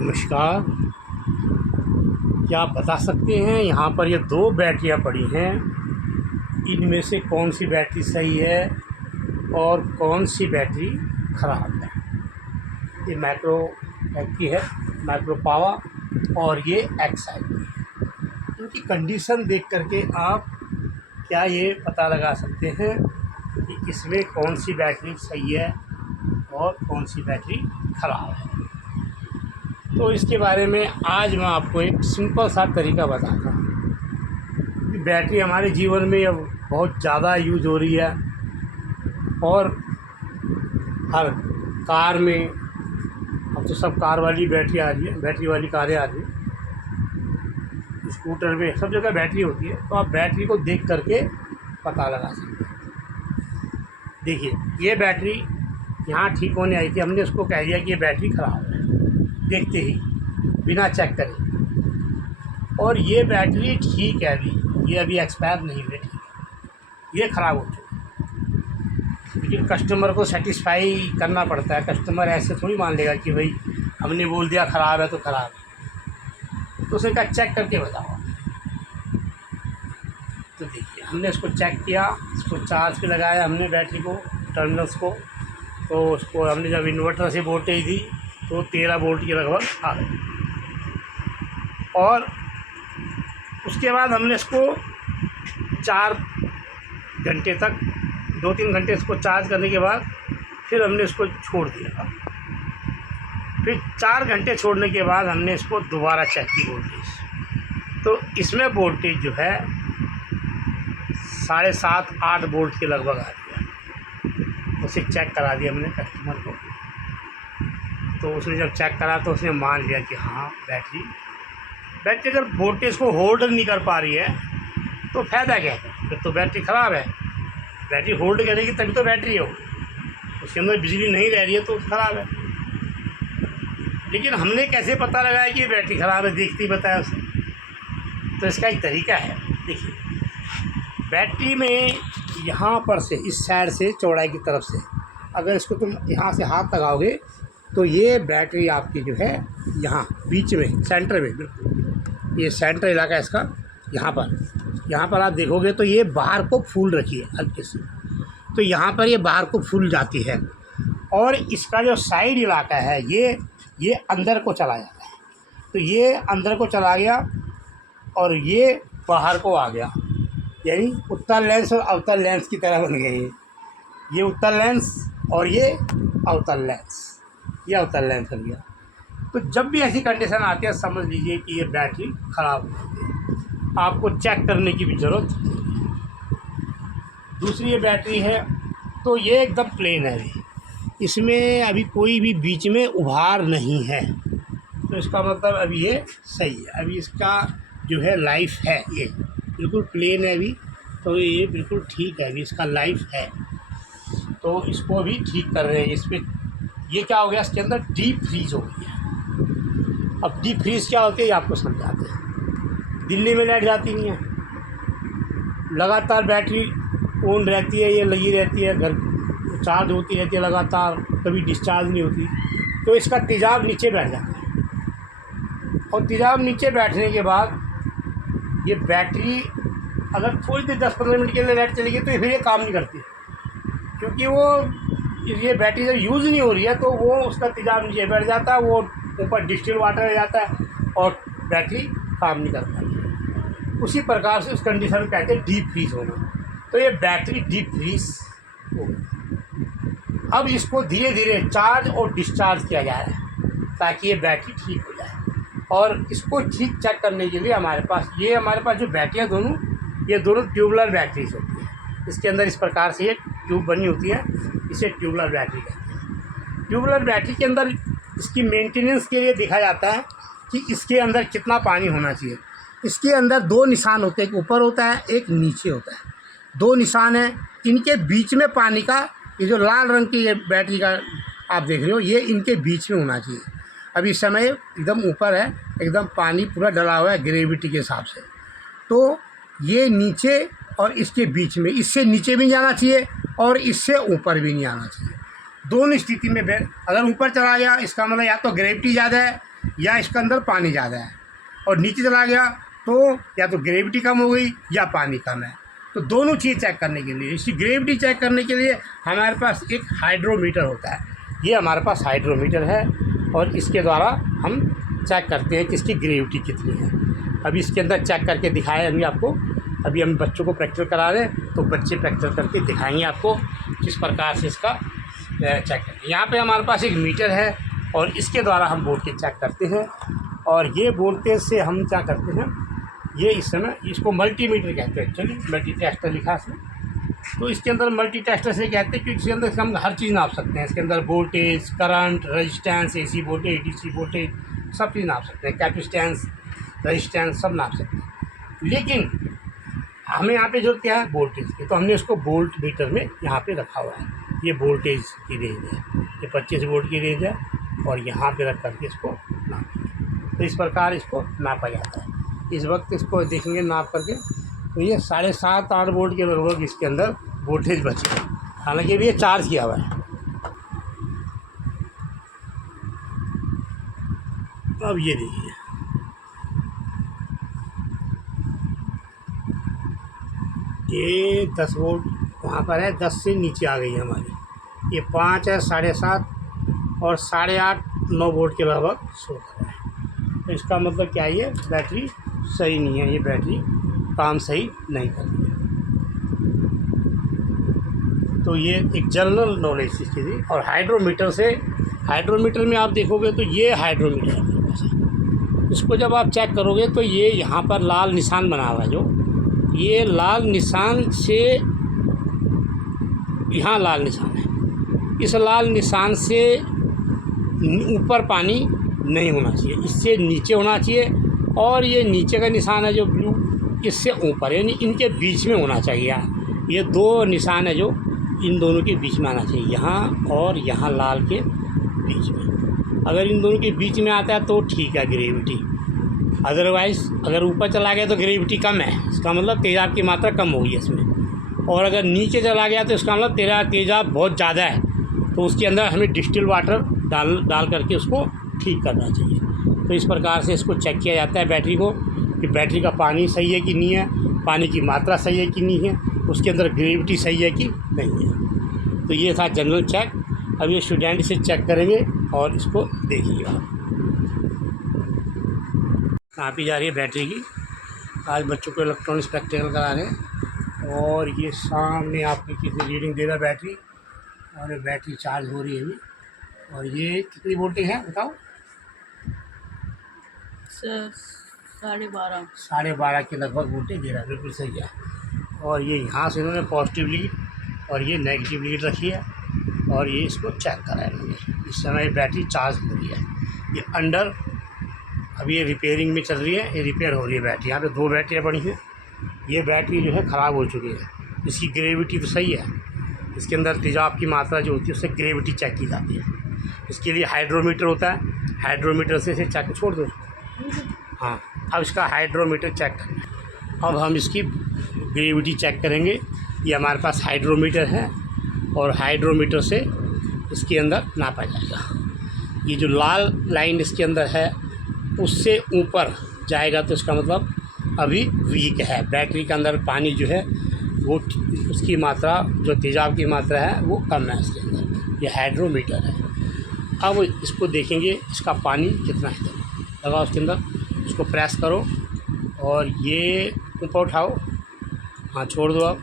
नमस्कार। क्या आप बता सकते हैं यहाँ पर ये दो बैटरियाँ पड़ी हैं, इनमें से कौन सी बैटरी सही है और कौन सी बैटरी ख़राब है? ये माइक्रो की है, माइक्रो पावर, और ये एक्साइड की है। इनकी कंडीशन देख करके आप क्या ये पता लगा सकते हैं कि इसमें कौन सी बैटरी सही है और कौन सी बैटरी ख़राब है? तो इसके बारे में आज मैं आपको एक सिंपल सा तरीका बताता हूँ कि बैटरी हमारे जीवन में अब बहुत ज़्यादा यूज हो रही है, और हर कार में अब तो सब कार वाली बैटरी आ रही है, बैटरी वाली कारें आ रही हैं, स्कूटर में सब जगह बैटरी होती है। तो आप बैटरी को देख करके पता लगा सकते हैं। देखिए, ये बैटरी यहाँ ठीक होने आई थी, हमने उसको कह दिया कि ये बैटरी ख़राब है देखते ही, बिना चेक करे। और ये बैटरी ठीक है, ये अभी एक्सपायर नहीं हुई, ठीक है, ये ख़राब हो चुकी है। लेकिन कस्टमर को सेटिस्फाई करना पड़ता है। कस्टमर ऐसे थोड़ी मान लेगा कि भाई हमने बोल दिया ख़राब है तो ख़राब है, तो उसे क्या चेक करके बताओ। तो देखिए, हमने इसको चेक किया, इसको चार्ज पे लगाया हमने बैटरी को, टर्मिनल्स को। तो उसको हमने जब इन्वर्टर से वोल्टेज दी तो 13 वोल्ट के लगभग आ गई। और उसके बाद हमने इसको 4 घंटे तक, 2-3 घंटे इसको चार्ज करने के बाद फिर हमने इसको छोड़ दिया। फिर 4 घंटे छोड़ने के बाद हमने इसको दोबारा चेक की वोल्टेज। तो इसमें वोल्टेज जो है 7.5-8 वोल्ट के लगभग आ गया। उसे चेक करा दिया हमने कस्टमर को। तो उसने जब चेक करा तो उसने मान लिया कि हाँ, बैटरी अगर वोल्टेज को होल्ड नहीं कर पा रही है तो फ़ायदा क्या है? फिर तो बैटरी ख़राब है। बैटरी होल्ड करेगी तभी तो बैटरी हो, उसके अंदर बिजली नहीं रह रही है तो ख़राब है। लेकिन हमने कैसे पता लगाया कि ये बैटरी ख़राब है? देखते ही बताया उसे। तो इसका एक तरीका है। देखिए, बैटरी में यहाँ पर से, इस साइड से, चौड़ाई की तरफ से अगर इसको तुम यहाँ से हाथ लगाओगे तो ये बैटरी आपकी जो है यहाँ बीच में, सेंटर में, बिल्कुल ये सेंटर इलाका है इसका। यहाँ पर आप देखोगे तो ये बाहर को फूल रखी है हल्के से, तो यहाँ पर ये बाहर को फूल जाती है। और इसका जो साइड इलाका है ये अंदर को चला जाता है। तो ये अंदर को चला गया और ये बाहर को आ गया, यानी उत्तर लेंस और अवतल लेंस की तरह बन गए। ये उत्तर लेंस और ये अवतल लेंस, ये अवतल लेंस बन गया। तो जब भी ऐसी कंडीशन आती है समझ लीजिए कि ये बैटरी ख़राब हो गई है, आपको चेक करने की भी ज़रूरत है। दूसरी ये बैटरी है तो ये एकदम प्लेन है, इसमें अभी कोई भी बीच में उभार नहीं है, तो इसका मतलब अभी ये सही है। अभी इसका जो है लाइफ है, ये बिल्कुल प्लेन है अभी, तो ये बिल्कुल ठीक है, अभी इसका लाइफ है। तो इसको अभी ठीक कर रहे हैं। इसमें ये क्या हो गया, इसके अंदर डीप फ्रीज हो गई है। अब डीप फ्रीज क्या होती है ये आपको समझाते हैं। दिल्ली में लाइट जाती नहीं है, लगातार बैटरी ऑन रहती है, ये लगी रहती है, घर चार्ज होती रहती है लगातार, कभी डिस्चार्ज नहीं होती। तो इसका तेजाब नीचे बैठ जाता है, और तेजाब नीचे बैठने के बाद ये बैटरी अगर थोड़ी देर 10-15 मिनट के लिए लाइट चलेगी तो फिर ये काम नहीं करती, क्योंकि ये बैटरी जब यूज़ नहीं हो रही है तो वो उसका तेजाब नीचे बैठ जाता है, वो ऊपर डिस्टिल वाटर रह जाता है और बैटरी काम नहीं कर पाती। उसी प्रकार से उस कंडीशन में कहते हैं डीप फ्रीज होना। तो ये बैटरी डीप फ्रीज हो गई। अब इसको धीरे धीरे चार्ज और डिस्चार्ज किया जा रहा है ताकि ये बैटरी ठीक हो जाए। और इसको ठीक चेक करने के लिए हमारे पास जो बैटरियाँ ये दोनों ट्यूबुलर बैटरीज होती है। इसके अंदर इस प्रकार से एक ट्यूब बनी होती है, इसे ट्यूबुलर बैटरी कहते हैं। ट्यूबुलर बैटरी के अंदर इसकी मेंटेनेंस के लिए देखा जाता है कि इसके अंदर कितना पानी होना चाहिए। इसके अंदर 2 निशान होते हैं, एक ऊपर होता है, एक नीचे होता है। 2 निशान हैं, इनके बीच में पानी का, ये जो लाल रंग की ये बैटरी का आप देख रहे हो, ये इनके बीच में होना चाहिए। अभी इस समय एकदम ऊपर है, एकदम पानी पूरा डला हुआ है ग्रेविटी के हिसाब से। तो ये नीचे और इसके बीच में, इससे नीचे भी नहीं जाना चाहिए और इससे ऊपर भी नहीं आना चाहिए। दोनों स्थिति में अगर ऊपर चला गया इसका मतलब या तो ग्रेविटी ज़्यादा है या इसके अंदर पानी ज़्यादा है, और नीचे चला गया तो या तो ग्रेविटी कम हो गई या पानी कम है। तो दोनों चीज़ चेक करने के लिए, इसी ग्रेविटी चेक करने के लिए हमारे पास एक हाइड्रोमीटर होता है। ये हमारे पास हाइड्रोमीटर है और इसके द्वारा हम चेक करते हैं कि इसकी ग्रेविटी कितनी है। अभी इसके अंदर चेक करके दिखाए अभी आपको, अभी हम बच्चों को प्रैक्टिकल करा रहे हैं, तो बच्चे प्रैक्टिकल करके दिखाएंगे आपको किस प्रकार से इसका चेक करें। यहाँ पे हमारे पास एक मीटर है और इसके द्वारा हम वोल्टेज चेक करते हैं। और ये वोल्टेज से हम क्या करते हैं, ये इस समय इसको मल्टीमीटर कहते हैं। चलिए मल्टी टेस्टर लिखा है, तो इसके अंदर मल्टी टेस्टर से कहते हैं क्योंकि इसके अंदर हम हर चीज़ नाप सकते हैं। इसके अंदर voltage, current, resistance, AC voltage, DC voltage, सब चीज़ नाप सकते हैं। कैपेसिटेंस, रेजिस्टेंस सब नाप सकते हैं। लेकिन हमें यहाँ पे जरूरत क्या है, वोल्टेज की, तो हमने इसको वोल्ट मीटर में यहाँ पे रखा हुआ है। ये वोल्टेज की रेंज है, ये 25 वोल्ट की रेंज है और यहाँ पे रख करके इसको नाप, तो इस प्रकार इसको नापा जाता है। इस वक्त इसको देखेंगे नाप करके, तो ये 7.5-8 वोल्ट के लगभग इसके अंदर वोल्टेज बची है, हालांकि अभी ये चार्ज किया हुआ है। अब ये देखिए, ये 10 वोल्ट वहाँ पर है, 10 से नीचे आ गई है हमारी। ये 5 है, 7.5 और 8.5-9 वोल्ट के लगभग शो कर रहा है। तो इसका मतलब क्या है, ये बैटरी सही नहीं है, ये बैटरी काम सही नहीं कर रही है। तो ये एक जनरल नॉलेज इसकी थी। और हाइड्रोमीटर से, हाइड्रोमीटर में आप देखोगे तो ये हाइड्रोमीटर है, इसको जब आप चेक करोगे तो ये यहाँ पर लाल निशान बना हुआ है, जो ये लाल निशान से यहाँ लाल निशान है, इस लाल निशान से ऊपर पानी नहीं होना चाहिए, इससे नीचे होना चाहिए। और ये नीचे का निशान है जो ब्लू, इससे ऊपर, यानी इनके बीच में होना चाहिए। ये दो निशान है जो इन दोनों के बीच में आना चाहिए, यहाँ और यहाँ लाल के बीच में। अगर इन दोनों के बीच में आता है तो ठीक है ग्रेविटी, अदरवाइज़ अगर ऊपर चला गया तो ग्रेविटी कम है, इसका मतलब तेज़ाब की मात्रा कम होगी इसमें। और अगर नीचे चला गया तो इसका मतलब तेज़ाब बहुत ज़्यादा है, तो उसके अंदर हमें डिस्टिल वाटर डाल करके उसको ठीक करना चाहिए। तो इस प्रकार से इसको चेक किया जाता है बैटरी को, कि बैटरी का पानी सही है कि नहीं है, पानी की मात्रा सही है कि नहीं है, उसके अंदर ग्रेविटी सही है कि नहीं है। तो ये था जनरल चेक। अब ये स्टूडेंट इसे चेक करेंगे और इसको देखिएगा। नापी जा रही है बैटरी की, आज बच्चों को इलेक्ट्रॉनिक्स प्रैक्टिकल करा रहे हैं। और ये सामने आपकी कितनी रीडिंग दे रहा है बैटरी, और बैटरी चार्ज हो रही है अभी। और ये कितनी वोल्टेज है बताओ? 12.5 के लगभग वोल्टेज दे रहा है, बिल्कुल सही है। और ये यहाँ से इन्होंने पॉजिटिव लीड और ये नेगेटिव लीड रखी है, और ये इसको चेक करा है इन्होंने। इस समय बैटरी चार्ज हो रही है। ये अंडर अभी ये रिपेयरिंग में चल रही है, ये रिपेयर हो रही है बैटरी। यहाँ पे 2 बैटरियाँ पड़ी हैं। ये बैटरी जो है ख़राब हो चुकी है। इसकी ग्रेविटी तो सही है, इसके अंदर तेज़ाब की मात्रा जो होती है उससे ग्रेविटी चेक की जाती है। इसके लिए हाइड्रोमीटर होता है, हाइड्रोमीटर से इसे चेक छोड़ दो। हाँ, अब इसका हाइड्रोमीटर चेक करना। अब हम इसकी ग्रेविटी चेक करेंगे। ये हमारे पास हाइड्रोमीटर है और हाइड्रोमीटर से इसके अंदर नापा जाएगा। ये जो लाल लाइन इसके अंदर है उससे ऊपर जाएगा तो इसका मतलब अभी वीक है, बैटरी के अंदर पानी जो है वो उसकी मात्रा, जो तेज़ाब की मात्रा है वो कम है इसके अंदर। ये हाइड्रोमीटर है। अब इसको देखेंगे इसका पानी कितना है, लगाओ उसके अंदर, इसको प्रेस करो और ये ऊपर उठाओ, हाँ छोड़ दो अब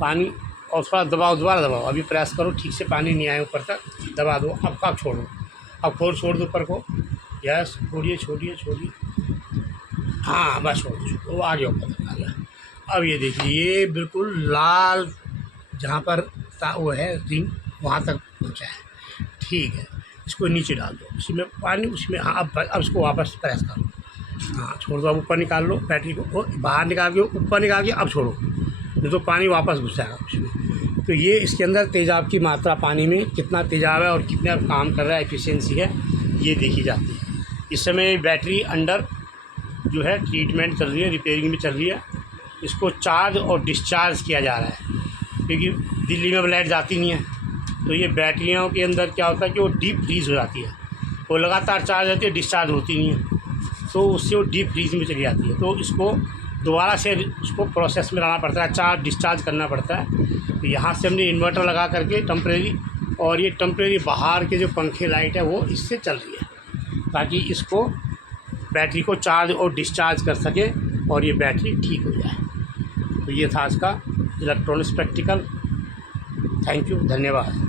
पानी, और थोड़ा दबाओ, दोबारा दबाओ, अभी प्रेस करो, ठीक से पानी नहीं आए ऊपर तक, दबा दो। अब छोड़ो, अब छोड़ दो ऊपर को, यस छोड़िए, हाँ बस छोड़ दो, वो आ गया ऊपर तक आ गया। अब ये देखिए, ये बिल्कुल लाल जहाँ पर वो है रिंग वहाँ तक पहुँचा है, ठीक है। इसको नीचे डाल दो, उसी में पानी, उसमें हाँ अब इसको वापस प्रेस करो, हाँ छोड़ दो। अब ऊपर निकाल लो बैटरी को, और बाहर निकाल के ऊपर निकाल के अब छोड़ो, नहीं तो पानी वापस घुस जाएगा उसमें। तो ये इसके अंदर तेज़ाब की मात्रा, पानी में कितना तेज़ाब है और कितना काम कर रहा है, एफिशिएंसी है, ये देखी जाती है। इस समय बैटरी अंडर जो है ट्रीटमेंट चल रही है, रिपेयरिंग में चल रही है। इसको चार्ज और डिस्चार्ज किया जा रहा है, क्योंकि दिल्ली में लाइट जाती नहीं है, तो ये बैटरियों के अंदर क्या होता है कि वो डीप फ्रीज़ हो जाती है। वो लगातार चार्ज रहती है, डिस्चार्ज होती नहीं है, तो उससे वो डीप फ्रीज में चली जाती है। तो इसको दोबारा से उसको प्रोसेस में लाना पड़ता है, चार्ज डिस्चार्ज करना पड़ता है। तो यहाँ से हमने इन्वर्टर लगा करके टेम्परेरी, और ये टेम्परेरी बाहर के जो पंखे लाइट है वो इससे चल रही है, ताकि इसको बैटरी को चार्ज और डिस्चार्ज कर सके और ये बैटरी ठीक हो जाए। तो ये था इसका इलेक्ट्रॉनिक्स प्रैक्टिकल। थैंक यू, धन्यवाद।